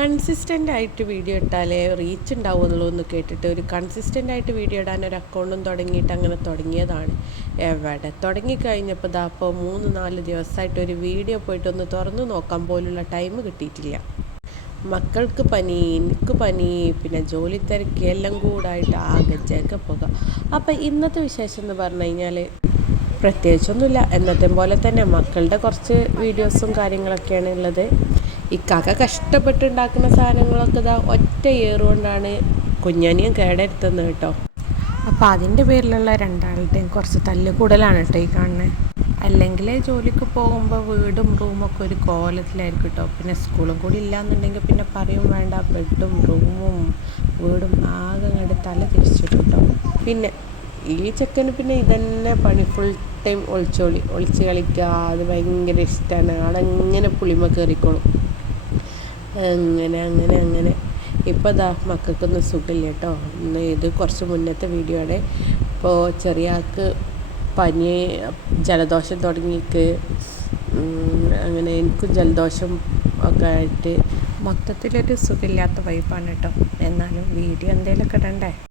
Consistent ആയിട്ട് video ഇട്ടാലേ reach ഉണ്ടാവുമെന്നുള്ളൂ എന്ന് കേട്ടിട്ട് ഒരു കൺസിസ്റ്റൻ്റ് ആയിട്ട് വീഡിയോ ഇടാൻ ഒരു അക്കൗണ്ടും തുടങ്ങിയിട്ട് അങ്ങനെ തുടങ്ങിയതാണ്. എവിടെ തുടങ്ങിക്കഴിഞ്ഞപ്പോൾ ഇപ്പോൾ 3-4 ദിവസമായിട്ട് ഒരു വീഡിയോ പോയിട്ടൊന്ന് തുറന്നു നോക്കാൻ പോലുള്ള ടൈം കിട്ടിയിട്ടില്ല. മക്കൾക്ക് പനി, എനിക്ക് പനി, പിന്നെ ജോലി തിരക്ക് എല്ലാം കൂടായിട്ട് ആകെ ജഗപ്പുക. അപ്പോൾ ഇന്നത്തെ വിശേഷം എന്ന് പറഞ്ഞു കഴിഞ്ഞാൽ പ്രത്യേകിച്ചൊന്നുമില്ല, എന്നത്തെ പോലെ തന്നെ മക്കളുടെ കുറച്ച് വീഡിയോസും കാര്യങ്ങളൊക്കെയാണ് ഉള്ളത്. ഇക്കാക്ക കഷ്ടപ്പെട്ടുണ്ടാക്കുന്ന സാധനങ്ങളൊക്കെ ഇതാ ഒറ്റ ഏറുകൊണ്ടാണ് കുഞ്ഞാനിയും കേടെടുത്തുന്നത് കേട്ടോ. അപ്പോൾ അതിൻ്റെ പേരിലുള്ള രണ്ടാളുടെയും കുറച്ച് തല്ലുകൂടലാണ് കേട്ടോ ഈ കാണുന്നത്. അല്ലെങ്കിൽ ജോലിക്ക് പോകുമ്പോൾ വീടും റൂമൊക്കെ ഒരു കോലത്തിലായിരിക്കും കേട്ടോ. പിന്നെ സ്കൂളും കൂടി ഇല്ലയെന്നുണ്ടെങ്കിൽ പിന്നെ പറയും വേണ്ട, ബെഡും റൂമും വീടും ആകെ അങ്ങോട്ട് തല തിരിച്ചിട്ട് കേട്ടോ. പിന്നെ ഈ ചെക്കന് പിന്നെ ഇതന്നെ പണി, ഫുൾ ടൈം ഒളിച്ച് കളിക്കുക, അത് ഭയങ്കര ഇഷ്ടമാണ്. ആളെങ്ങനെ പുളിമ കയറിക്കോളും. അങ്ങനെ ഇപ്പോൾ ഇതാ മക്കൾക്കൊന്നും സുഖമില്ല കേട്ടോ. ഇത് കുറച്ച് മുന്നത്തെ വീഡിയോ ആണ്. ഇപ്പോൾ ചെറിയ ആൾക്ക് പനി, ജലദോഷം തുടങ്ങിയിട്ട് അങ്ങനെ എനിക്കും ജലദോഷം ഒക്കെ ആയിട്ട് മൊത്തത്തിലൊരു സുഖമില്ലാത്ത വൈബാണ് കേട്ടോ. എന്നാലും വീഡിയോ എന്തെങ്കിലുമൊക്കെ ഇടണ്ടേ.